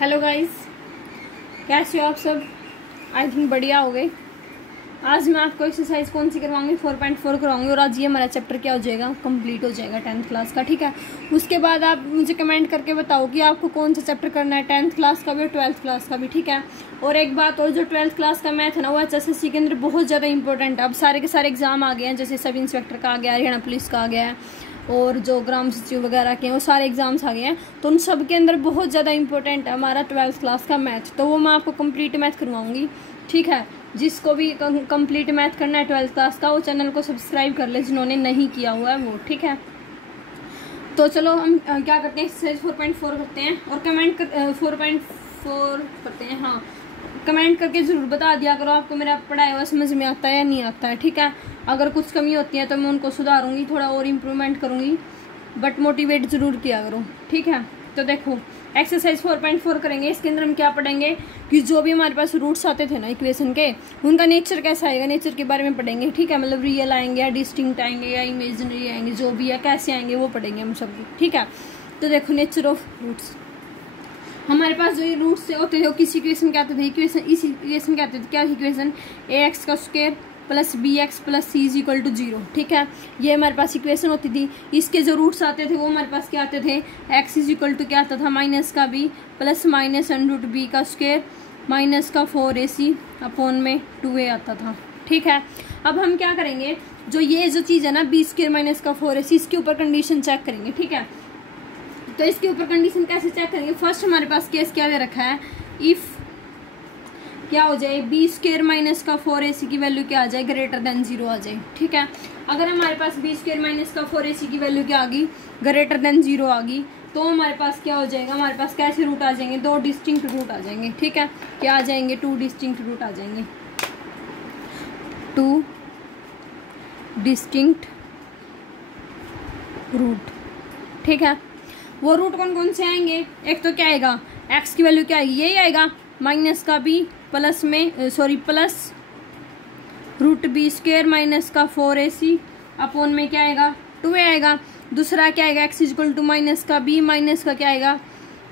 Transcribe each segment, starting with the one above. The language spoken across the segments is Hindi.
हेलो गाइस, कैसे हो आप सब। आई थिंक बढ़िया हो गए। आज मैं आपको एक्सरसाइज कौन सी करवाऊंगी, 4.4 करवाऊंगी और आज ये हमारा चैप्टर क्या हो जाएगा, कंप्लीट हो जाएगा 10th क्लास का। ठीक है, उसके बाद आप मुझे कमेंट करके बताओ कि आपको कौन सा चैप्टर करना है, 10th क्लास का भी और 12th क्लास का भी। ठीक है, और एक बात और, जो 12th क्लास का मैथ है ना, वो HSSC के अंदर बहुत ज़्यादा इंपॉर्टेंट है। अब सारे के सारे एग्जाम आ गए हैं, जैसे सब इंस्पेक्टर का आ गया, हरियाणा पुलिस का आ गया है और जो ग्राम सचिव वगैरह के हैं वो सारे एग्जाम्स आ गए हैं। तो उन सब के अंदर बहुत ज़्यादा इंपॉर्टेंट है हमारा 12th क्लास का मैथ। तो वो मैं आपको कंप्लीट मैथ करवाऊंगी। ठीक है, जिसको भी कंप्लीट मैथ करना है 12th क्लास का, वो चैनल को सब्सक्राइब कर ले, जिन्होंने नहीं किया हुआ है वो। ठीक है, तो चलो हम क्या करते हैं, एक्सरसाइज 4.4 करते हैं और कमेंट कर 4.4 करते हैं। हाँ, कमेंट करके ज़रूर बता दिया करो आपको मेरा पढ़ाया हुआ समझ में आता है या नहीं आता है। ठीक है, अगर कुछ कमी होती है तो मैं उनको सुधारूंगी, थोड़ा और इम्प्रूवमेंट करूंगी, बट मोटिवेट ज़रूर किया करो। ठीक है, तो देखो एक्सरसाइज 4.4 करेंगे। इसके अंदर हम क्या पढ़ेंगे कि जो भी हमारे पास रूट्स आते थे ना इक्वेशन के, उनका नेचर कैसा आएगा, नेचर के बारे में पढ़ेंगे। ठीक है, मतलब रियल आएंगे या डिस्टिंक्ट आएंगे या इमेजिनरी आएंगे, जो भी है कैसे आएंगे वो पढ़ेंगे हम सब। ठीक है, तो देखो नेचर ऑफ रूट्स। हमारे पास जो ये रूट्स होते थे वो किस इक्वेशन के आते थे, इस इक्वेशन के आते थे। क्या इक्वेशन, ax का square plus bx plus c is equal to 0। ठीक है, ये हमारे पास इक्वेशन होती थी। इसके जो रूट्स आते थे वो हमारे पास क्या आते थे, x इज इक्वल टू क्या आता था, माइनस का b plus minus under root b का स्क्वायर माइनस का 4ac अपॉन में 2a आता था। ठीक है, अब हम क्या करेंगे, जो ये जो चीज़ है ना b स्क्वायर माइनस का 4ac, इसके ऊपर कंडीशन चेक करेंगे। ठीक है, तो इसके ऊपर कंडीशन कैसे चेक करेंगे। फर्स्ट हमारे पास केस क्या दे रखा है, इफ क्या हो जाए, बी स्क्वायर माइनस का 4ac की वैल्यू क्या आ जाए, ग्रेटर देन 0 आ जाए। ठीक है, अगर हमारे पास बी स्क्वायर माइनस का 4ac की वैल्यू क्या आ गई, ग्रेटर देन 0 आ गई, तो हमारे पास क्या हो जाएगा, हमारे पास कैसे रूट आ जाएंगे, 2 डिस्टिंक्ट रूट आ जाएंगे। ठीक है, क्या आ जाएंगे, 2 डिस्टिंक्ट रूट आ जाएंगे, 2 डिस्टिंक्ट रूट। ठीक है, वो रूट कौन कौन से आएंगे, एक तो क्या आएगा, x की वैल्यू क्या आएगी, यही आएगा माइनस का b प्लस में plus root B square minus का 4ac अपॉन में क्या आएगा, 2a आएगा। दूसरा क्या आएगा, x इक्वल टू माइनस का b माइनस का क्या आएगा,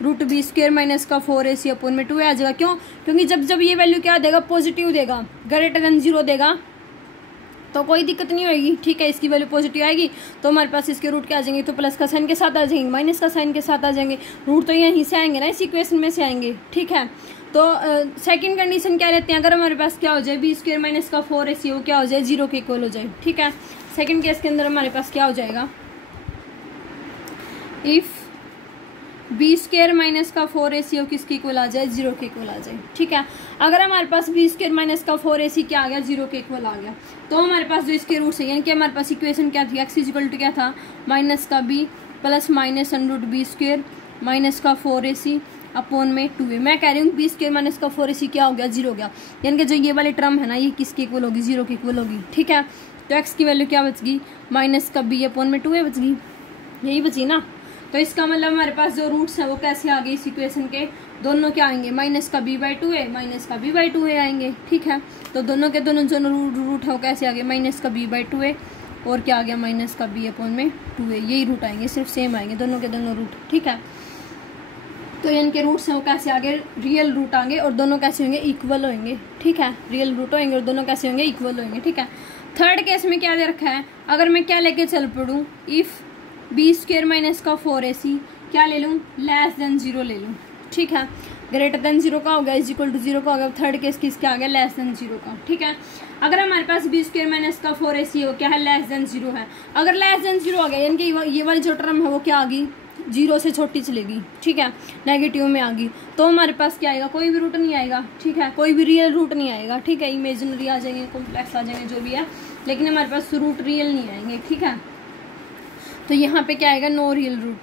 रूट बी स्क्वायर माइनस का 4ac अपॉन में 2a आ जाएगा। क्यों, क्योंकि जब जब ये वैल्यू क्या देगा, पॉजिटिव देगा, ग्रेटर देन 0 देगा, तो कोई दिक्कत नहीं होगी। ठीक है, इसकी वैल्यू पॉजिटिव आएगी तो हमारे पास इसके रूट क्या आ जाएंगे, तो प्लस का साइन के साथ आ जाएंगे, माइनस का साइन के साथ आ जाएंगे, रूट तो यहीं से आएंगे ना, इस इक्वेशन में से आएंगे। ठीक है, तो सेकंड कंडीशन क्या रहती है, अगर हमारे पास क्या हो जाए, बी स्क्वायर माइनस का 4ac वो क्या हो जाए, 0 के इक्वल हो जाए। ठीक है, सेकंड केस के अंदर हमारे पास क्या हो जाएगा, इफ बी स्क्वायर माइनस का 4ac किसके इक्वल आ जाए, 0 के इक्वल आ जाए। ठीक है, अगर हमारे पास बी स्क्वायर माइनस का 4ac क्या आ गया, 0 के इक्वल आ गया, तो हमारे पास जो इसके रूट्स है, यानी कि हमारे पास इक्वेशन क्या थी, x इज इक्वल टू क्या था, माइनस का b plus minus under root B square minus का 4ac अपॉन में 2a। मैं कह रही हूँ बी स्क्वायर माइनस का 4ac क्या हो गया, 0 हो गया, यानी कि जो ये वाली टर्म है ना, ये किसके इक्वल होगी, 0 के इक्वल होगी। ठीक है, तो x की वैल्यू क्या बच गई, माइनस का b अपॉन में 2a बच गई, यही बची ना। तो इसका मतलब हमारे पास जो रूट्स हैं वो कैसे आ गए इस इक्वेशन के, दोनों क्या आएंगे, माइनस का b/2a माइनस का b/2a आएंगे। ठीक है, तो दोनों के दोनों जो रूट है वो कैसे आ गए, माइनस का b/2a और क्या आ गया, माइनस का b अपॉन में 2a, यही रूट आएंगे, सिर्फ सेम आएंगे दोनों के दोनों रूट। ठीक है, तो इनके रूट्स हैं वो कैसे आगे, रियल रूट आएंगे और दोनों कैसे होंगे, इक्वल होंगे। ठीक है, रियल रूट होंगे और दोनों कैसे होंगे, इक्वल होंगे। ठीक है, थर्ड केस में क्या दे रखा है, अगर मैं क्या लेके चल पड़ूँ, इफ बी स्क्वायर माइनस का 4ac क्या ले लूँ, लेस देन 0 ले लूँ। ठीक है, ग्रेटर देन 0 का हो गया, इज इक्वल टू 0 का हो गया, थर्ड केस किसका आ गया, लेस देन 0 का। ठीक है, अगर हमारे पास बी स्क्वायर माइनस का 4ac हो क्या है, लेस देन 0 है, अगर लेस देन 0 आ गया, यानी कि ये वाली जो टर्म है वो क्या आ गई, 0 से छोटी चलेगी। ठीक है, नेगेटिव में आ गई, तो हमारे पास क्या आएगा, कोई भी रूट नहीं आएगा। ठीक है, कोई भी रियल रूट नहीं आएगा। ठीक है, इमेजिनरी आ जाएंगे, कॉम्प्लेक्स आ जाएंगे, जो भी है, लेकिन हमारे पास रूट रियल नहीं आएंगे। ठीक है, तो यहाँ पे क्या आएगा, नो रियल रूट।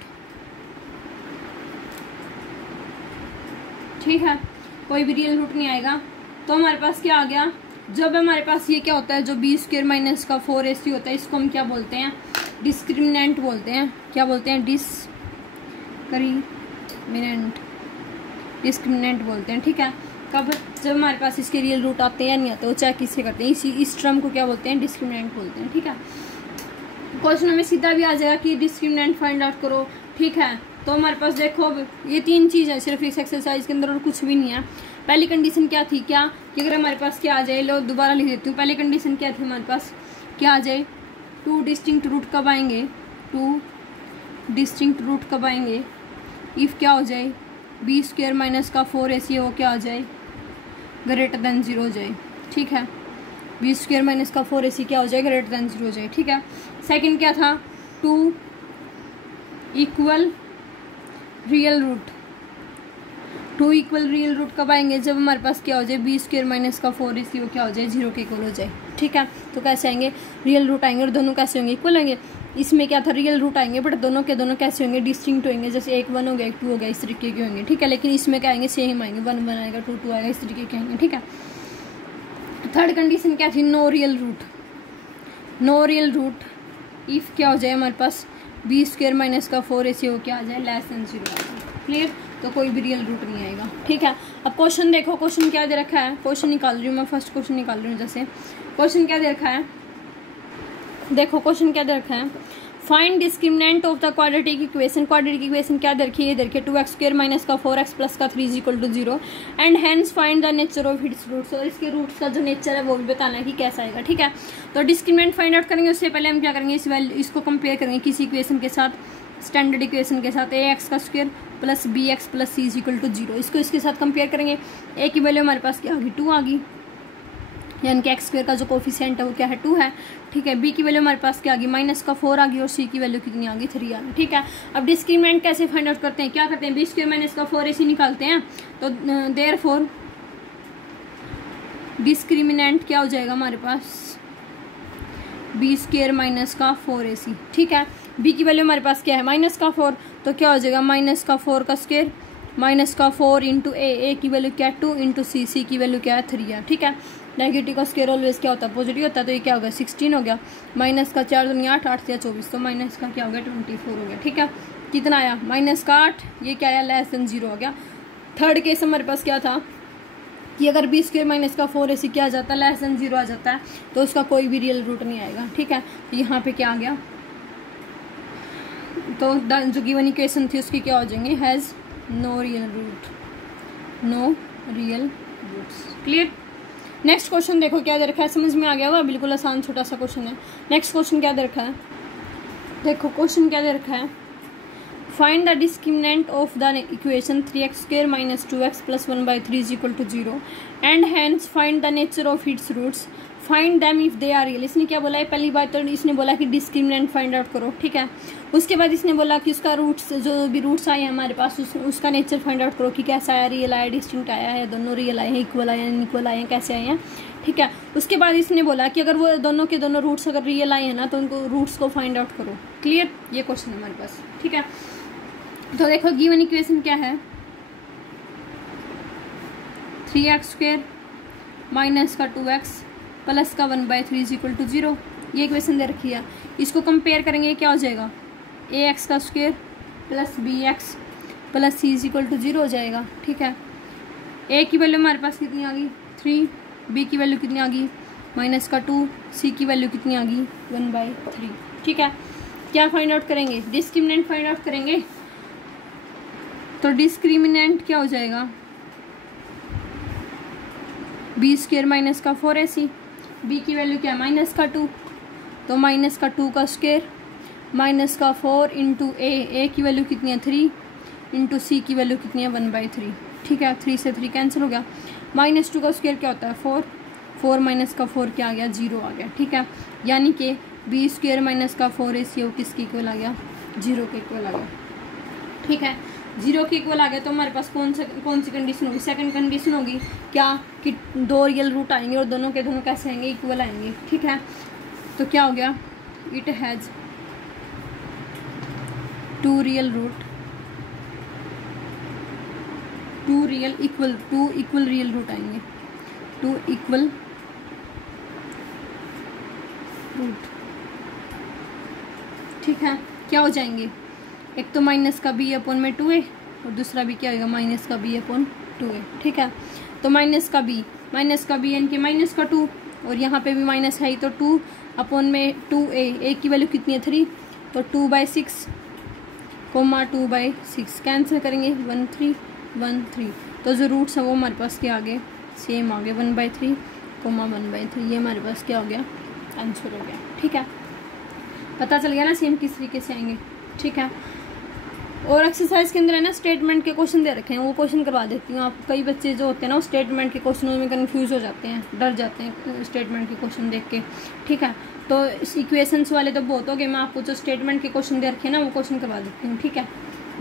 ठीक है, कोई भी रियल रूट नहीं आएगा, तो हमारे पास क्या आ गया, जब हमारे पास ये क्या होता है, जो बी स्क्वायर माइनस का 4ac होता है, इसको हम क्या बोलते हैं, डिस्क्रिमिनेंट बोलते हैं। क्या बोलते हैं, डिस्क्रिमिनेंट बोलते हैं। ठीक है, कब, जब हमारे पास इसके रियल रूट आते हैं या नहीं आते, वो चेक किससे करते हैं, इस टर्म को क्या बोलते हैं, डिस्क्रिमिनेंट बोलते हैं। ठीक है, क्वेश्चन में सीधा भी आ जाएगा कि डिस्क्रिमिनेंट फाइंड आउट करो। ठीक है, तो हमारे पास देखो ये 3 चीज़ है सिर्फ इस एक्सरसाइज के अंदर और कुछ भी नहीं है। पहली कंडीशन क्या थी, क्या कि अगर हमारे पास क्या आ जाए, लो दोबारा लिख देती हूँ। पहली कंडीशन क्या थी हमारे पास, क्या आ जाए, 2 डिस्टिंक्ट रूट कब आएंगे, 2 डिस्टिंक्ट रूट कब आएंगे, इफ़ क्या हो जाए b² माइनस का 4ac वो क्या आ जाए, ग्रेटर देन 0 हो जाए। ठीक है, b² माइनस का 4ac क्या हो जाए, ग्रेटर देन 0 हो जाए। ठीक है, सेकंड क्या था, 2 equal real root, 2 equal real root कब आएंगे, जब हमारे पास क्या हो जाए b² माइनस का 4ac वो क्या हो जाए 0 के इक्वल हो जाए। ठीक है, तो कैसे आएंगे, रियल रूट आएंगे और दोनों कैसे होंगे, इक्वल होंगे। इसमें क्या था, रियल रूट आएंगे बट दोनों के दोनों कैसे होंगे, डिस्टिंक्ट होंगे, जैसे एक 1 हो गया एक 2 हो गया, इस तरीके के होंगे। ठीक है, लेकिन इसमें क्या आएंगे, सेम आएंगे, 1 1 आएगा, 2 2 आएगा, इस तरीके के आएंगे। ठीक है, थर्ड कंडीशन क्या थी, no real root, no real root if क्या हो जाए हमारे पास b² माइनस का 4ac वो क्या आ जाए, लेस देन 0 आ जाए। क्लियर, तो कोई भी रियल रूट नहीं आएगा। ठीक है, अब क्वेश्चन देखो, क्वेश्चन क्या दे रखा है, क्वेश्चन निकाल रही हूँ मैं, फर्स्ट क्वेश्चन निकाल रही हूँ। जैसे क्वेश्चन क्या दे रखा है, देखो क्वेश्चन क्या दे रखा है, find discriminant of the quadratic equation. Quadratic equation क्या दे रखी है, ये देखिए 2x² माइनस का 4x प्लस का 3 = 0 and hence find the nature of its roots. और इसके रूट्स का जो नेचर है वो भी बताना है कि कैसा आएगा। ठीक है, तो डिस्क्रिमिनेंट फाइंड आउट करेंगे, उससे पहले हम क्या करेंगे, इसको कंपेयर करेंगे किसी इक्वेशन के साथ, स्टैंडर्ड इक्वेशन के साथ, ax² plus bx plus c = 0। इसको इसके साथ कंपेयर करेंगे। a की वैल्यू हमारे पास क्या होगी, 2 आ गई, यानी कि x² का जो कोफिशिएंट है वो क्या है, 2 है। ठीक है, b की वैल्यू हमारे पास क्या आ गई, माइनस का 4 आ गई और c की वैल्यू कितनी आ गई, 3 आ गई। ठीक है, अब डिस्क्रिमिनेंट कैसे फाइंड आउट करते हैं, क्या करते हैं, b² माइनस का 4ac निकालते हैं। तो देयरफॉर डिस्क्रिमिनेंट क्या हो जाएगा हमारे पास, b² माइनस का 4ac। ठीक है, b की वैल्यू हमारे पास क्या है, माइनस का 4, तो क्या हो जाएगा माइनस का 4 का स्क्वायर माइनस का 4 इंटू a की वैल्यू क्या है 2 इंटू c की वैल्यू क्या है 3 है। ठीक है, नेगेटिव का स्क्वायर ऑलवेज क्या होता है, पॉजिटिव होता है, तो ये क्या हो गया 16 हो गया, माइनस का 4 दूनी 8, 8 से 24, तो माइनस का क्या हो गया 24 हो गया। ठीक है, कितना आया, माइनस का 8, ये क्या आया लेस देन 0 हो गया। थर्ड केस हमारे पास क्या था कि अगर b² माइनस का 4ac क्या आ जाता है, लेस देन 0 आ जाता है, तो उसका कोई भी रियल रूट नहीं आएगा। ठीक है, तो यहाँ पे क्या आ गया, तो जो गिवन इक्वेशन थी उसकी क्या हो जाएंगे, has no real root, no real roots. Clear, next question देखो क्या दे रखा है, समझ में आ गया होगा, बिल्कुल आसान छोटा सा क्वेश्चन है। नेक्स्ट क्वेश्चन क्या दे रखा है, देखो क्वेश्चन क्या दे रखा है, find the discriminant of the equation 3x² minus 2x plus 1/3 = 0 and hence find the nature of its roots, find them if they are real. इसने क्या बोला है, पहली बात तो इसने बोला कि डिस्क्रिमिनेंट फाइंड आउट करो। ठीक है, उसके बाद इसने बोला कि उसका रूट्स, जो भी रूट्स आए हैं हमारे पास, उसका नेचर फाइंड आउट करो कि कैसा आया, रियल आया, डिस्टिंक्ट आया है, दोनों रियल आए हैं, इक्वल आए हैं, इनइक्वल आए हैं, कैसे आए हैं। ठीक है, उसके बाद इसने बोला कि अगर वो दोनों के दोनों रूट्स अगर रियल आए हैं ना, तो उनको रूट्स को फाइंड आउट करो। क्लियर, ये क्वेश्चन है हमारे पास। ठीक है, तो देखो गिवन इक्वेशन क्या है, 3x² माइनस का 2x प्लस का 1/3 = 0, ये इक्वेशन दे रखी है। इसको कंपेयर करेंगे, क्या हो जाएगा, ax² plus bx plus c = 0 हो जाएगा। ठीक है, a की वैल्यू हमारे पास कितनी आ गई 3, b की वैल्यू कितनी आ गई माइनस का 2, c की वैल्यू कितनी आ गई 1/3। ठीक है, क्या फाइंड आउट करेंगे, डिस्क्रिमिनेंट फाइंड आउट करेंगे। तो डिस्क्रिमिनेंट क्या हो जाएगा, b² माइनस का 4ac, b की वैल्यू क्या है माइनस का 2, तो माइनस का 2 का स्क्वायर माइनस का 4 इंटू a की वैल्यू कितनी है 3 इंटू c की वैल्यू कितनी है 1/3। ठीक है, 3 से 3 कैंसिल हो गया, माइनस 2 का स्क्वायर क्या होता है 4, 4 माइनस का 4 क्या आ गया 0 आ गया। ठीक है, यानी कि b² माइनस का 4ac वो किसके इक्वल आ गया, 0 के इक्वल आ गया। ठीक है, 0 के इक्वल आ गया, तो हमारे पास कौन सी कंडीशन होगी, सेकंड कंडीशन होगी क्या कि 2 रियल रूट आएंगे और दोनों के दोनों कैसे आएंगे, इक्वल आएंगे। ठीक है, तो क्या हो गया, it has 2 real root, 2 equal real root आएंगे, 2 इक्वल रूट। ठीक है, क्या हो जाएंगे, एक तो माइनस का b/2a और दूसरा भी क्या होगा माइनस का b/2a। ठीक है, तो माइनस का b यानी कि माइनस का 2 और यहाँ पे भी माइनस है ही, तो 2/2a, a की वैल्यू कितनी है 3, तो 2/6 2/6 कैंसिल करेंगे 1 3 1 3, तो जो रूट्स है वो हमारे पास क्या आ गए, सेम आ गए 1/3 1/3। ये हमारे पास क्या हो गया, आंसर हो गया। ठीक है, पता चल गया ना सेम किस तरीके से आएंगे। ठीक है, और एक्सरसाइज के अंदर है ना स्टेटमेंट के क्वेश्चन दे रखे हैं, वो क्वेश्चन करवा देती हूँ आप। कई बच्चे जो होते हैं ना वो स्टेटमेंट के क्वेश्चनों में कंफ्यूज हो जाते हैं, डर जाते हैं स्टेटमेंट के क्वेश्चन देख के। ठीक है, तो इक्वेशंस वाले तो बहुत हो गए, मैं आपको जो स्टेटमेंट के क्वेश्चन दे रखे हैं ना वो क्वेश्चन करवा देती हूँ। ठीक है,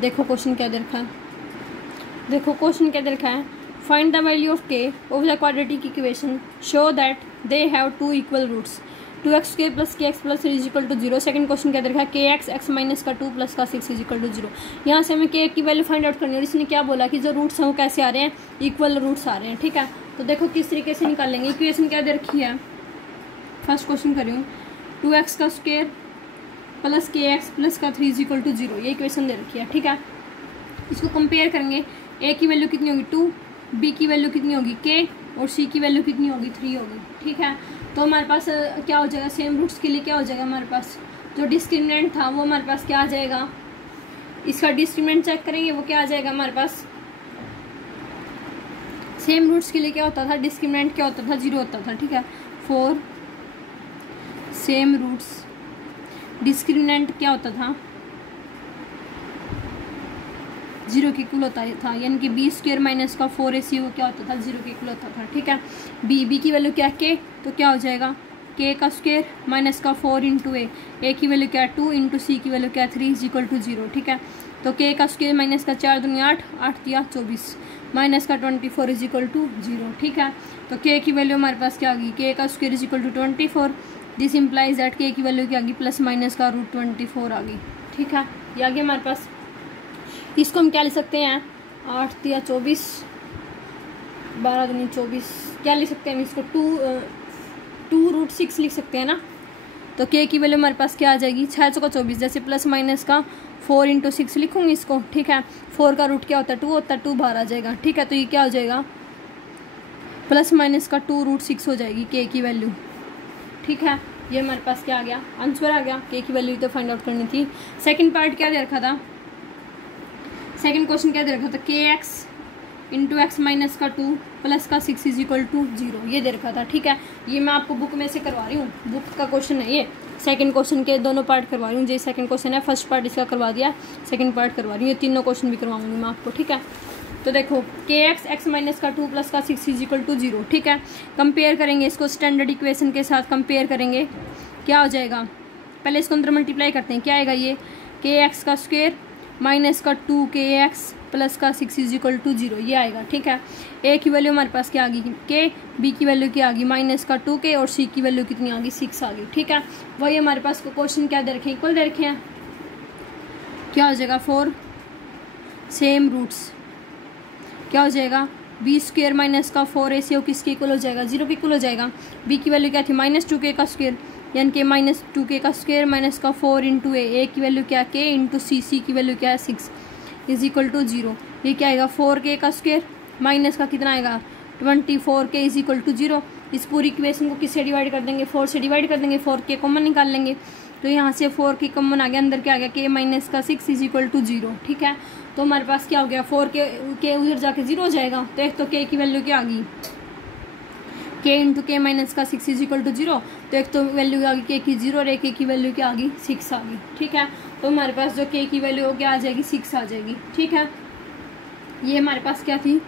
देखो क्वेश्चन क्या दे रखा है, देखो क्वेश्चन क्या दे रखा है, find the value of K of the quadratic equation, show that they have 2 equal roots, 2x² + kx + 3 = 0। Second question क्या दे रखा है, kx x - 2 + 6 = 0। यहाँ से हमें k की वैल्यू फाइंड आउट करनी है, और इसने क्या बोला कि जो रूट्स हैं वो कैसे आ रहे हैं, इक्वल रूट्स आ रहे हैं। ठीक है, तो देखो किस तरीके से निकालेंगे। इक्वेशन क्या दे रखी है, फर्स्ट क्वेश्चन कर रही हूँ, 2x² + kx + 3 = 0, ये इक्वेशन दे रखी है। ठीक है, इसको कंपेयर करेंगे, a की वैल्यू कितनी होगी 2, b की वैल्यू कितनी होगी k, और c की वैल्यू कितनी होगी 3 होगी। ठीक है, तो हमारे पास क्या हो जाएगा, सेम रूट्स के लिए क्या हो जाएगा, हमारे पास जो डिस्क्रिमिनेंट था वो हमारे पास क्या आ जाएगा, इसका डिस्क्रिमिनेंट चेक करेंगे वो क्या आ जाएगा हमारे पास। सेम रूट्स के लिए क्या होता था, डिस्क्रिमिनेंट क्या होता था, 0 होता था। ठीक है, 4 सेम रूट्स, डिस्क्रिमिनेंट क्या होता था, 0 के इक्वल होता था, यानी कि b² - 4ac वो क्या होता था, 0 के इक्वल होता था। ठीक है, b की वैल्यू क्या है k, तो क्या हो जाएगा k² - 4 × a की वैल्यू क्या है 2 × c की वैल्यू क्या है 3 = 0। ठीक है, तो k² - 4 दूनी 8 8 × 24 -24 = 0। ठीक है, तो k की वैल्यू हमारे पास क्या आ गई, k² = 24, this implies that k की वैल्यू क्या आ गई, +- 24 आ गई। ठीक है, ये आ गया हमारे पास। इसको हम क्या लिख सकते हैं, 8 × 24 12 दूनी 24, क्या लिख सकते हैं इसको, 2√6 लिख सकते हैं ना। तो k की वैल्यू हमारे पास क्या आ जाएगी, 6 × 24, जैसे +- 4 × 6 लिखूंगी इसको। ठीक है, 4 का रूट क्या होता है 2 होता है, 2 बाहर आ जाएगा। ठीक है, तो ये क्या हो जाएगा, +- 2√6 हो जाएगी k की वैल्यू। ठीक है, ये हमारे पास क्या आ गया, आंसर आ गया। k की वैल्यू तो फाइंड आउट करनी थी। सेकंड पार्ट क्या दे रखा था, सेकंड क्वेश्चन क्या दे रखा था, kx × x - 2 + 6 = 0, ये दे रखा था। ठीक है, ये मैं आपको बुक में से करवा रही हूँ, बुक का क्वेश्चन है ये। सेकंड क्वेश्चन के दोनों पार्ट करवा रही हूँ, ये सेकंड क्वेश्चन है, फर्स्ट पार्ट इसका करवा दिया, सेकंड पार्ट करवा रही हूँ, ये तीनों क्वेश्चन भी करवाऊंगी मैं आपको। ठीक है, तो देखो kx x - 2 + 6 = 0। ठीक है, कंपेयर करेंगे इसको स्टैंडर्ड इक्वेशन के साथ, कंपेयर करेंगे क्या हो जाएगा, पहले इसको अंदर मल्टीप्लाई करते हैं, क्या आएगा ये kx² - 2kx + 6 = 0, ये आएगा। ठीक है, a की वैल्यू हमारे पास क्या आ गई k, b की वैल्यू क्या आ गई -2k, और c की वैल्यू कितनी आ गई 6 आ गई। ठीक है, वही हमारे पास को क्वेश्चन क्या दे रखे हैं, इक्वल दे रखे हैं, क्या हो जाएगा 4 सेम रूट्स, क्या हो जाएगा b² - 4ac किसके इक्वल हो जाएगा, 0 के इक्वल हो जाएगा। b की वैल्यू क्या थी -2k², यानी कि -2k² - 4 × a की वैल्यू क्या k × c की वैल्यू क्या है 6 = 0। ये क्या आएगा 4k² माइनस का कितना आएगा 24k = 0। इस पूरी इक्वेशन को किससे डिवाइड कर देंगे, 4 से डिवाइड कर देंगे, 4k कॉमन निकाल लेंगे, तो यहाँ से 4k कॉमन आ गया, अंदर क्या आ गया k - 6 = 0। ठीक है, तो हमारे पास क्या हो गया 4k उधर जाके 0 हो जाएगा, तो एक तो k की वैल्यू क्या आ गई k × k - 6 = 0, तो एक तो वैल्यू आ गई k की 0 और एक k की वैल्यू क्या आ गई 6 आ गई। ठीक है, तो हमारे पास जो k की वैल्यू हो क्या आ जाएगी 6 आ जाएगी। ठीक है, ये हमारे पास क्या थी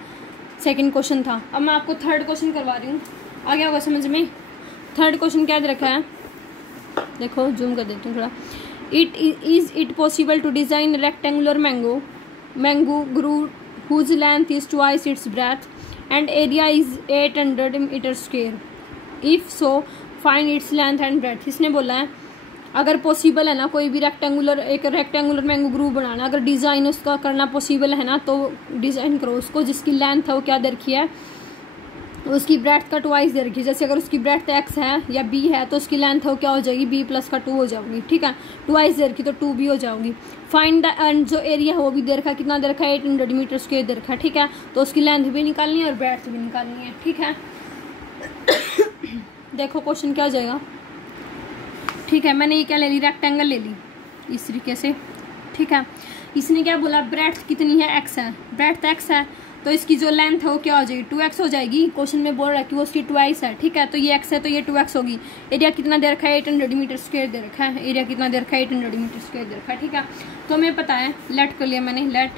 सेकंड क्वेश्चन था। अब मैं आपको थर्ड क्वेश्चन करवा रही हूँ, आ गया होगा समझ में। थर्ड क्वेश्चन क्या दे रखा है, देखो जूम कर देती हूँ थोड़ा। Is it possible to design rectangular mango grove whose length is twice its breadth and area is 800 metre square, if so find its length and breadth. इसने बोला है अगर पॉसिबल है ना कोई भी एक रेक्टेंगुलर मैंगो ग्रुप बनाना, अगर डिज़ाइन उसका करना पॉसिबल है ना तो डिज़ाइन करो उसको, जिसकी लेंथ है वो क्या दे रखी है, उसकी ब्रेथ का ट्वाइस दे रखी है। जैसे अगर उसकी ब्रेथ x है या b है तो उसकी लेंथ है क्या हो जाएगी b + का 2 हो जाएगी। ठीक है, ट्वाइस दे रखी तो 2 भी हो जाएगी। फाइंड द एंड जो एरिया है वो भी दे रखा है, कितना दे रखा है 800 मीटर स्क्वायर दे रखा है। ठीक है, तो उसकी लेंथ भी निकालनी है और ब्रेथ भी निकालनी है। ठीक है, देखो क्वेश्चन क्या हो जाएगा। ठीक है, मैंने ये क्या ले ली रेक्टेंगल ले ली इस तरीके से। ठीक है, इसने क्या बोला, ब्रेड्थ कितनी है, x है, ब्रेड्थ x है, तो इसकी जो लेंथ है वो क्या हो जाएगी, 2x हो जाएगी। क्वेश्चन में बोल रहा है कि वो उसकी ट्वाइस है, ठीक है, तो ये x है तो ये 2x होगी। एरिया कितना दे रखा है, 800 मीटर स्क्वायर दे रखा है, एरिया कितना दे रखा है, 800 मीटर स्क्वायर दे रखा है, ठीक है। तो हमें पता है, लेट कर लिया मैंने, लेट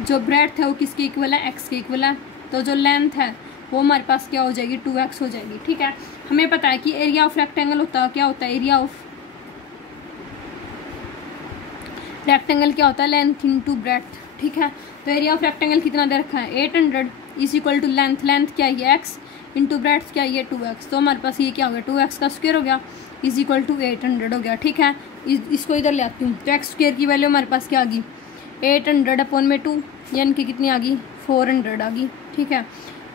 जो ब्रेड्थ है वो किसके इक्वल है, x के इक्वल है, तो जो लेंथ है वो हमारे पास क्या हो जाएगी, 2x हो जाएगी, ठीक है। हमें पता है कि एरिया ऑफ रेक्टेंगल होता है, क्या होता है, एरिया ऑफ रेक्टेंगल क्या होता है, लेंथ इनटू ब्रेड्थ, ठीक है। तो एरिया ऑफ रेक्टेंगल कितना दे रखा है, 800 is equal to length, length क्या है x इंटू ब्रेड्थ क्या है 2x, तो हमारे पास ये क्या हो गया, 2x का स्क्वायर हो गया इज इक्वल टू 800 हो गया, ठीक है। इसको इधर ले आती हूँ, तो x स्क्वायर की वैल्यू हमारे पास क्या आ गई, 800 अपॉन में 2 यानी कि कितनी आ गई, 400 आ गई, ठीक है।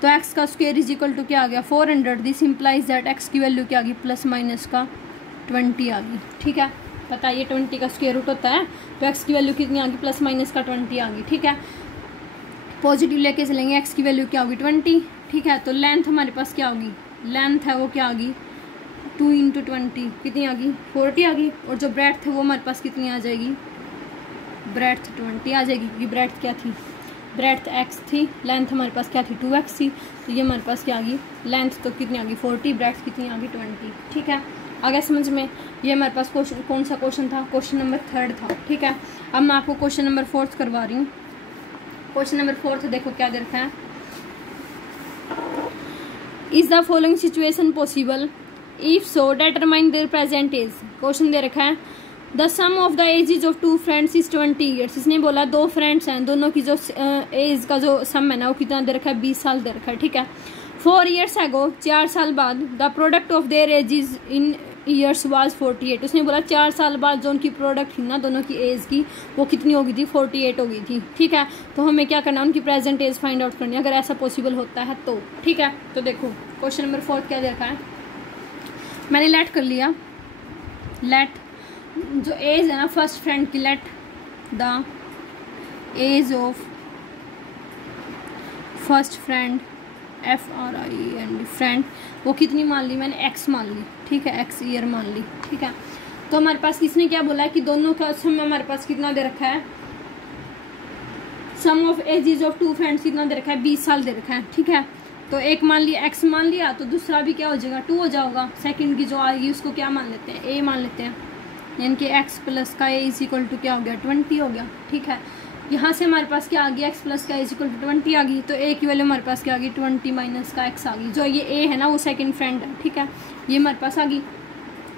तो x का स्क्वायर इज इक्वल टू क्या आ गया, 400। दिस इम्प्लाइज दैट x की वैल्यू क्या आ गई, प्लस माइनस का 20 आ गई, ठीक है। पता है ये 20 का स्क्वायर रूट होता है, तो x की वैल्यू कितनी आ गई, प्लस माइनस का 20 आ गई, ठीक है। पॉजिटिव लेके चलेंगे, x की वैल्यू क्या होगी, 20, ठीक है। तो लेंथ हमारे पास क्या होगी, लेंथ है वो क्या आ गई, 2 इंटू 20 कितनी आ गई, 40 आ गई। और जो ब्रेड्थ है वो हमारे पास कितनी आ जाएगी, ब्रेड्थ 20 आ जाएगी, क्योंकि ब्रेड्थ क्या थी, ब्रेड्थ x थी, लेंथ हमारे पास क्या थी, 2x थी, तो ये हमारे पास क्या आ गई, लेंथ तो कितनी आ गई 40, ब्रेड्थ कितनी आ गई 20, ठीक है। आगे समझ में। ये हमारे पास क्वेश्चन कौन सा क्वेश्चन था, क्वेश्चन नंबर 3 था, ठीक है। अब मैं आपको क्वेश्चन नंबर 4 करवा रही हूँ। क्वेश्चन नंबर 4 देखो क्या दे रखा है, is the following situation possible, if so determine their present age. Question दे रखा है, the sum of the ages of 2 friends is 20 years. इसने बोला 2 फ्रेंड्स हैं, दोनों की जो एज का जो सम है ना वो कितना दे रखा है, 20 साल दे रखा है, ठीक है। 4 ईयर्स एगो, 4 साल बाद, the product of their edges in years was 48। उसने बोला 4 साल बाद जो उनकी प्रोडक्ट थी ना दोनों की एज की, वो कितनी हो गई थी, 48 हो गई थी, ठीक है। तो हमें क्या करना है, उनकी प्रेजेंट एज फाइंड आउट करनी है, अगर ऐसा पॉसिबल होता है तो, ठीक है। तो देखो क्वेश्चन नंबर 4 क्या देखा है, मैंने लेट कर लिया, लेट जो एज है ना फर्स्ट फ्रेंड की, let the age of first friend FRIEND friend, वो कितनी मान ली मैंने, x मान ली, ठीक है, x ईयर मान ली, ठीक है। तो हमारे पास किसने क्या बोला है कि दोनों का सम हमारे पास कितना दे रखा है, सम ऑफ एजेस ऑफ 2 फ्रेंड्स कितना दे रखा है, 20 साल दे रखा है, ठीक है। तो एक मान लिया, x मान लिया, तो दूसरा भी क्या हो जाएगा, 2 हो जाएगा। सेकंड की जो आएगी उसको क्या मान लेते हैं, a मान लेते हैं, यानी कि x प्लस का a इज इक्वल टू क्या हो गया, 20 हो गया, ठीक है। यहाँ से हमारे पास क्या आ गया, x प्लस का इज इक्वल टू 20 आ गई, तो a की वैल्यू हमारे पास क्या आ गई, 20 माइनस का x आ गई। जो ये a है ना वो सेकंड फ्रेंड है, ठीक है, ये हमारे पास आ गई।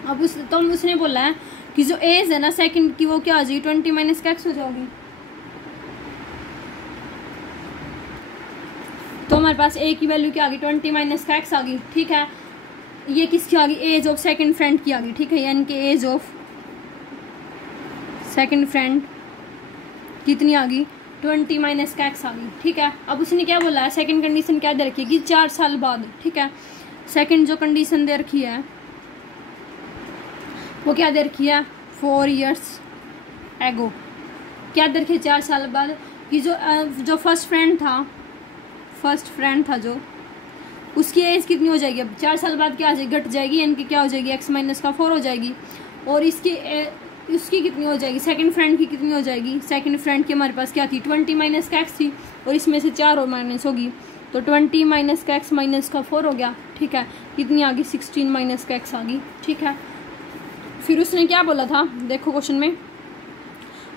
अब तो उसने बोला है कि जो एज है ना सेकंड की वो क्या आ जाएगी, 20 माइनस का x हो जाएगी। तो हमारे पास a की वैल्यू क्या आ गई, 20 माइनस का x आ गई, ठीक है। ये किसकी आ गई, एज ऑफ सेकंड फ्रेंड की आ गई, ठीक है, यानी कि एज ऑफ सेकंड फ्रेंड कितनी आ गई, 20 माइनस का x आ गई, ठीक है। अब उसने क्या बोला है, सेकंड कंडीशन क्या दे रखी है कि 4 साल बाद, ठीक है। सेकंड जो कंडीशन दे रखी है वो क्या दे रखी है, 4 ईयर्स एगो, क्या दे रखी है, 4 साल बाद, कि जो फर्स्ट फ्रेंड था जो उसकी एज कितनी हो जाएगी, अब 4 साल बाद क्या आ जाएगी, घट जाएगी, यानी कि क्या हो जाएगी, x माइनस का 4 हो जाएगी। और उसकी कितनी हो जाएगी, सेकंड फ्रेंड की कितनी हो जाएगी, सेकंड फ्रेंड की हमारे पास क्या थी, 20 माइनस का x थी, और इसमें से 4 और माइनस होगी, तो 20 माइनस का x माइनस का 4 हो गया, ठीक है। कितनी आ गई, 16 माइनस का x आ गई, ठीक है। फिर उसने क्या बोला था, देखो क्वेश्चन में,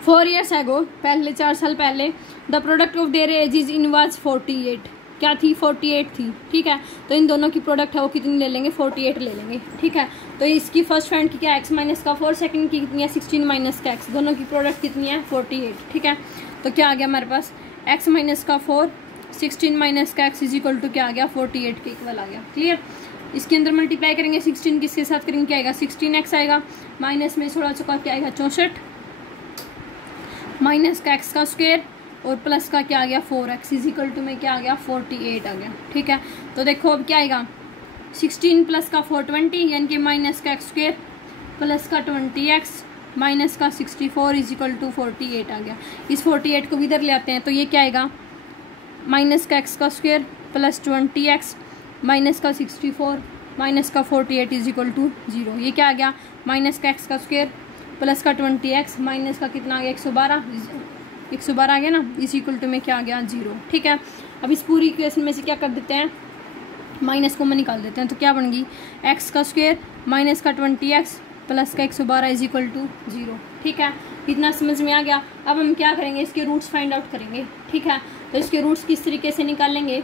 4 ईयर्स एगो, पहले 4 साल पहले, the product of their edges in was 48, क्या थी, 48 थी, ठीक है। तो इन दोनों की प्रोडक्ट है वो कितनी ले लेंगे, 48 ले लेंगे, ठीक है। तो इसकी फर्स्ट फ्रेंड की क्या, x माइनस का 4, सेकंड की कितनी है, 16 माइनस का x, दोनों की प्रोडक्ट कितनी है, 48, ठीक है। तो क्या आ गया हमारे पास, x माइनस का 4, 16 माइनस का x इज इक्वल टू क्या आ गया, 48 के इक्वल आ गया, क्लियर। इसके अंदर मल्टीप्लाई करेंगे 16 किसके साथ करेंगे, क्या आएगा, 16x आएगा, माइनस में थोड़ा चुका क्या आएगा, 64 माइनस का x का स्क्वायर, और प्लस का क्या आ गया, 4x इज इक्वल टू में क्या आ गया, 48 आ गया, ठीक है। तो देखो अब क्या आएगा, 16 प्लस का 420, यानी कि माइनस का x स्क्वायर प्लस का 20x माइनस का 64 इज इक्वल टू 48 आ गया। इस 48 को भी इधर ले आते हैं, तो ये क्या आएगा, माइनस का x का स्क्वायर प्लस 20x माइनस का 64 माइनस का 48 इज इक्वल टू 0। ये क्या आ गया, माइनस का x का स्क्वायर प्लस का 20x माइनस का कितना आ गया 112 आ गया ना, इस इक्वल टू में क्या आ गया 0। ठीक है, अब इस पूरी इक्वेशन में से क्या कर देते हैं, माइनस को निकाल देते हैं। तो क्या बन गई एक्स का स्क्वायर माइनस का 20x प्लस का 112 इज इक्वल टू 0। ठीक है, इतना समझ में आ गया। अब हम क्या करेंगे, इसके रूट्स फाइंड आउट करेंगे। ठीक है, तो इसके रूट्स किस तरीके से निकालेंगे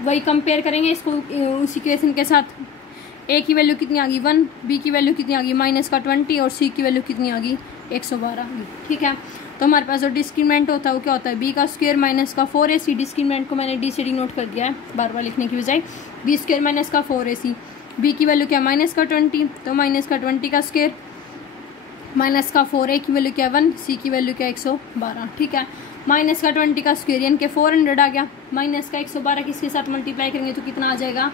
वही कंपेयर करेंगे इसको उस इक्वेशन के साथ। ए की वैल्यू कितनी आ गई 1, बी की वैल्यू कितनी आ गई माइनस का 20 और सी की वैल्यू कितनी आ गई 112 आ गई। ठीक है, तो हमारे पास जो डिस्क्रिमिनेंट होता है वो क्या होता है, बी का स्क्वायर माइनस का 4ac। डिस्क्रिमिनेंट को मैंने डी से डी नोट कर दिया है बार बार लिखने की बजाय। बी स्क्वायर माइनस का 4ac, बी की वैल्यू क्या माइनस का 20, तो माइनस का 20 का स्क्वायर माइनस का 4a की वैल्यू क्या 1, सी की वैल्यू क्या 112। ठीक है, माइनस का 20 का स्क्वायर यानी कि 400 आ गया, माइनस का 112 किसके साथ मल्टीप्लाई करेंगे तो कितना आ जाएगा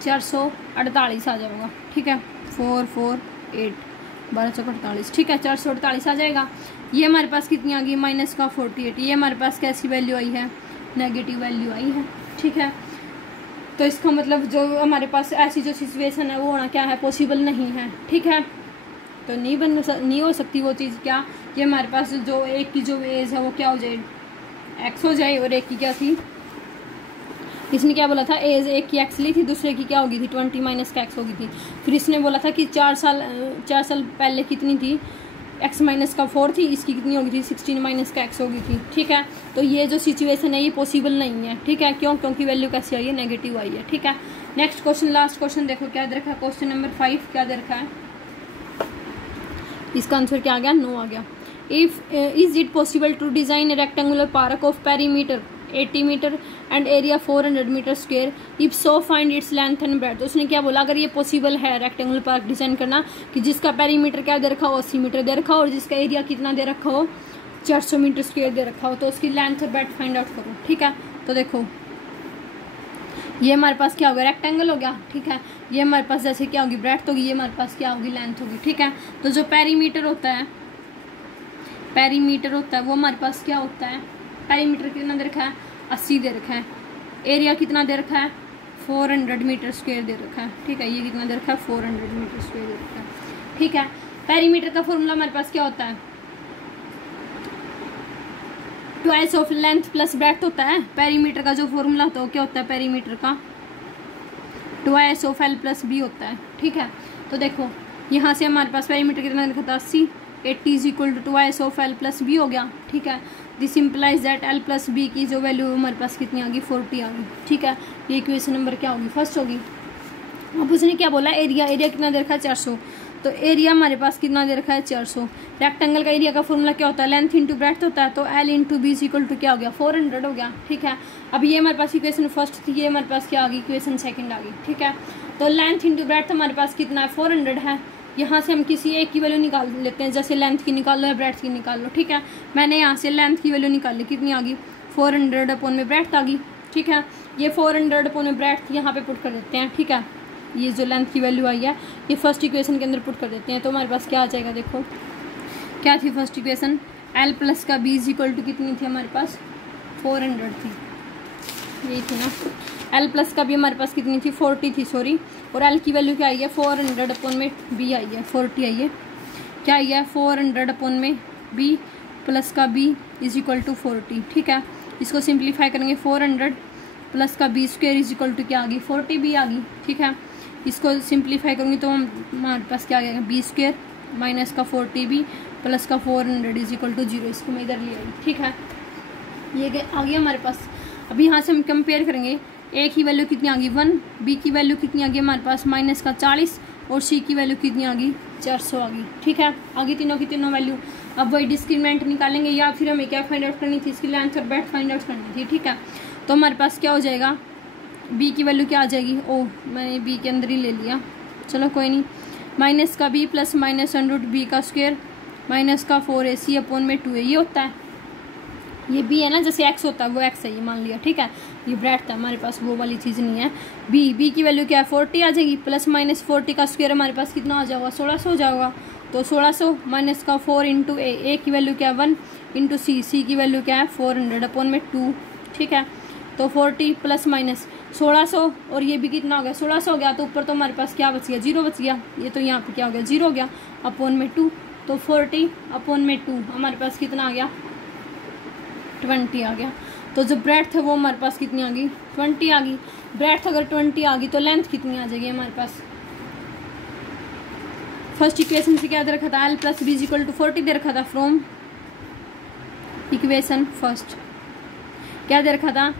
448 आ जाएगा। ठीक है, 4 4 8 1248। ठीक है, 448 आ जाएगा। ये हमारे पास कितनी आ गई माइनस का 48, ये हमारे पास कैसी वैल्यू आई है, नेगेटिव वैल्यू आई है। ठीक है, तो इसका मतलब जो हमारे पास ऐसी जो सिचुएशन है वो होना क्या है, पॉसिबल नहीं है। ठीक है, तो नहीं हो सकती वो चीज़। क्या ये हमारे पास जो एक की जो एज है वो क्या हो जाए एक्स हो जाए, और एक की क्या थी, इसने क्या बोला था एज एक की एक्स ली थी, दूसरे की क्या होगी थी 20 माइनस का एक्स होगी थी। फिर इसने बोला था कि 4 साल पहले कितनी थी एक्स माइनस का 4 थी, इसकी कितनी होगी थी 16 माइनस का एक्स होगी थी। ठीक है, तो ये जो सिचुएशन है ये पॉसिबल नहीं है। ठीक है, क्यों, क्योंकि वैल्यू कैसी आई है, नेगेटिव आई है। ठीक है, नेक्स्ट क्वेश्चन, लास्ट क्वेश्चन देखो क्या दे रखा है, क्वेश्चन नंबर 5 क्या दे रखा है, इसका आंसर क्या आ गया, नो आ गया। Is it possible to design a rectangular park of perimeter 80 metre and area 400 metre square, if so find its length and breadth. तो उसने क्या बोला, अगर ये पॉसिबल है रेक्टेंगुलर पार्क डिजाइन करना कि जिसका पेरीमीटर क्या दे रखा हो 80 मीटर दे रखा हो और जिसका एरिया कितना दे रखा हो 400 मीटर स्क्वायर दे रखा हो, तो उसकी लेंथ और ब्रेड्थ फाइंड आउट करो। ठीक है, तो देखो ये हमारे पास क्या हो गया, रेक्टेंगल हो गया। ठीक है, ये हमारे पास जैसे क्या होगी ब्रेड्थ होगी, ये हमारे पास क्या होगी लेंथ होगी। ठीक है, तो जो पेरीमीटर होता है वो हमारे पास क्या होता है, पेरीमीटर कितना दे रखा है 80 दे रखा है, एरिया कितना दे रखा है 400 मीटर स्क्वायर दे रखा है। ठीक है, ये कितना दे रखा है 400 मीटर स्क्वायर दे रखा है। ठीक है, पेरीमीटर का फॉर्मूला हमारे पास क्या होता है, twice of length plus breadth होता है। पेरीमीटर का जो फॉर्मूला होता है वो क्या होता है, पेरीमीटर का twice of L plus B होता है। ठीक है, तो देखो यहाँ से हमारे पास पेरीमीटर कितना लिखा था 80 is equal to twice of L plus B हो गया। ठीक है, this implies that L plus B की जो वैल्यू हमारे पास कितनी आ गई 40 आ गई। ठीक है, ये इक्वेशन नंबर क्या होगी, फर्स्ट होगी। अब उसने क्या बोला, एरिया कितना दे रखा है 400, तो एरिया हमारे पास कितना दे रखा है 400। रेक्टेंगल का एरिया का फॉर्मूला क्या होता है, लेंथ इंटू ब्रेड्थ होता है, तो L into B equal to क्या हो गया 400 हो गया। ठीक है, अब ये हमारे पास इक्वेशन फर्स्ट थी, ये हमारे पास क्या आ गई इक्वेशन सेकंड आ गई। ठीक है, तो लेंथ इंटू ब्रेड्थ हमारे पास कितना है 400 है। यहाँ से हम किसी एक की वैल्यू निकाल लेते हैं, जैसे लेंथ की निकाल लो या ब्रेड्थ की निकाल लो। ठीक है, मैंने यहाँ से लेंथ की वैल्यू निकाल ली, कितनी आ गई 400 अपॉन में ब्रेड्थ आ गई। ठीक है, ये 400 अपॉन में ब्रेड्थ यहाँ पे पुट कर देते हैं। ठीक है, ये जो लेंथ की वैल्यू आई है ये फर्स्ट इक्वेशन के अंदर पुट कर देते हैं, तो हमारे पास क्या आ जाएगा, देखो क्या थी फर्स्ट इक्वेशन, एल प्लस का बी इक्वल टू कितनी थी हमारे पास 400 थी, यही थी ना। एल प्लस का भी हमारे पास कितनी थी 40 थी, सॉरी, और एल की वैल्यू क्या आई है 400 अपॉन में बी आई है 40 आई है, क्या आई है 400 अपॉन में बी प्लस का बी इज इक्वल टू 40। ठीक है, इसको सिंप्लीफाई करेंगे 400 प्लस का B square is equal to क्या आ गई 40 बी आ गई। ठीक है, इसको सिंप्लीफाई करूँगी तो हमारे पास क्या आ जाएगा बी स्क्वायर माइनस का 40 बी प्लस का 400 इज इक्वल टू 0, इसको मैं इधर ले आई। ठीक है, ये आ गया हमारे पास। अब यहाँ से हम कंपेयर करेंगे, ए की वैल्यू कितनी आ गई 1, बी की वैल्यू कितनी आ गई हमारे पास माइनस का 40 और सी की वैल्यू कितनी आ गई 400 आ गई। ठीक है, आगे तीनों की तीनों वैल्यू। अब वही डिस्क्रिमिनेंट निकालेंगे या फिर हमें क्या फाइंड आउट करनी थी, इसकी लेंथ और ब्रेड्थ फाइंड आउट करनी थी। ठीक है, तो हमारे पास क्या हो जाएगा, बी की वैल्यू क्या आ जाएगी, ओ मैंने बी के अंदर ही ले लिया, चलो कोई नहीं, माइनस का B plus minus under root B का स्क्वायर माइनस का 4ac अपॉन में 2a, ये होता है। ये बी है ना, जैसे एक्स होता है वो एक्स है, ये मान लिया। ठीक है, ये ब्रेड्थ है हमारे पास, वो वाली चीज़ नहीं है। बी की वैल्यू क्या है 40 आ जाएगी, प्लस माइनस 40 का स्क्वायर हमारे पास कितना आ जाएगा 1600 हो जाएगा, तो 1600 माइनस का 4 इंटू ए की वैल्यू क्या है 1 इंटू सी की वैल्यू क्या है 400 अपॉन में 2। ठीक है, तो 40 प्लस माइनस 1600 और ये भी कितना हो गया 1600 हो गया, तो ऊपर तो हमारे पास क्या बच गया 0 बच गया, ये तो यहाँ पे क्या हो गया 0 हो गया अपॉन में 2। तो 40 अपॉन में 2 हमारे पास कितना आ गया 20 आ गया। तो जो ब्रेड्थ है वो हमारे पास कितनी आ गई 20 आ गई। ब्रेड्थ अगर 20 आ गई तो लेंथ कितनी आ जाएगी हमारे पास। फर्स्ट इक्वेशन से क्या दे रखा था, l plus B equal to 40 दे रखा था। फ्रॉम इक्वेशन फर्स्ट क्या दे रखा था,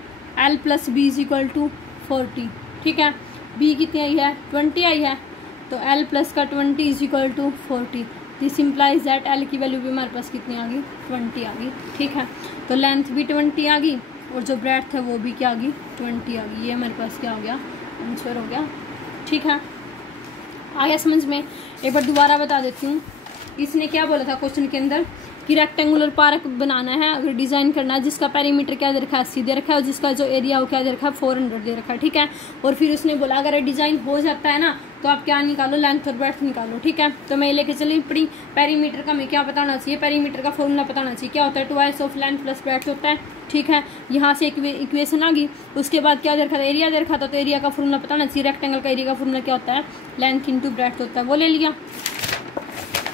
l plus B equal to 40, ठीक है। b कितनी आई है 20 आई है, तो l प्लस का 20 is equal to 40। This implies that l की वैल्यू भी हमारे पास कितनी आ गई 20 आ गई, ठीक है। तो लेंथ भी 20 आ गई और जो ब्रेड्थ है वो भी क्या आ गई 20 आ गई। ये हमारे पास क्या हो गया आंसर हो गया, ठीक है। आ गया समझ में। एक बार दोबारा बता देती हूँ। इसने क्या बोला था क्वेश्चन के अंदर कि रेक्टेंगुलर पार्क बनाना है, अगर डिजाइन करना है, जिसका पेरीमीटर क्या दे रखा है 80 दे रखा है और जिसका जो एरिया वो क्या दे रखा है 400 दे रखा है, ठीक है। और फिर उसने बोला अगर डिजाइन हो जाता है ना तो आप क्या निकालो लेंथ और ब्रेड्थ निकालो, ठीक है। तो मैं लेके चली पड़ी पेरीमीटर का हमें क्या पता होना चाहिए, पेरीमीटर का फॉर्मूला पता होना चाहिए। क्या होता है 2 ऑफ लेंथ प्लस ब्रेड्थ होता है, ठीक है। यहाँ से इक्वेशन आ गई। उसके बाद क्या दे रखा था एरिया दे रखा था, तो एरिया का फॉर्मूला पता होना चाहिए। रेक्टेंगल का एरिया का फॉर्मूला क्या होता है लेंथ इंटू ब्रेड्थ होता है, वो ले लिया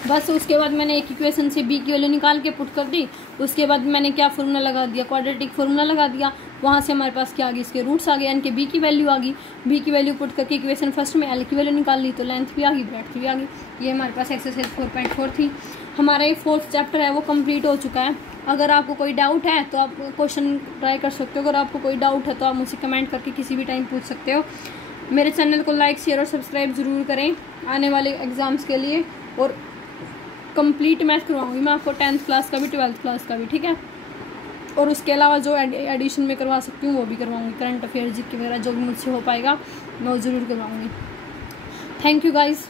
बस। उसके बाद मैंने एक इक्वेशन से बी की वैल्यू निकाल के पुट कर दी। उसके बाद मैंने क्या फॉर्मूला लगा दिया क्वाड्रेटिक फॉर्मूला लगा दिया। वहाँ से हमारे पास क्या आ गई इसके रूट्स आ गए, यानी कि बी की वैल्यू आ गई। बी की वैल्यू पुट करके इक्वेशन फर्स्ट में एल की वैल्यू निकाल ली, तो लेंथ भी आ गई ब्रेड्थ भी आ गई। ये हमारे पास एक्सरसाइज 4.4 थी। हमारा ये 4th चैप्टर है वो कंप्लीट हो चुका है। अगर आपको कोई डाउट है तो आप क्वेश्चन ट्राई कर सकते हो। अगर आपको कोई डाउट है तो आप मुझसे कमेंट करके किसी भी टाइम पूछ सकते हो। मेरे चैनल को लाइक शेयर और सब्सक्राइब ज़रूर करें आने वाले एग्ज़ाम्स के लिए। और कंप्लीट मैथ करवाऊंगी मैं आपको 10th क्लास का भी 12th क्लास का भी, ठीक है। और उसके अलावा जो एडिशन में करवा सकती हूँ वो भी करवाऊंगी। करंट अफेयर जीके वगैरह जो भी मुझसे हो पाएगा मैं वो ज़रूर करवाऊंगी। Thank you guys.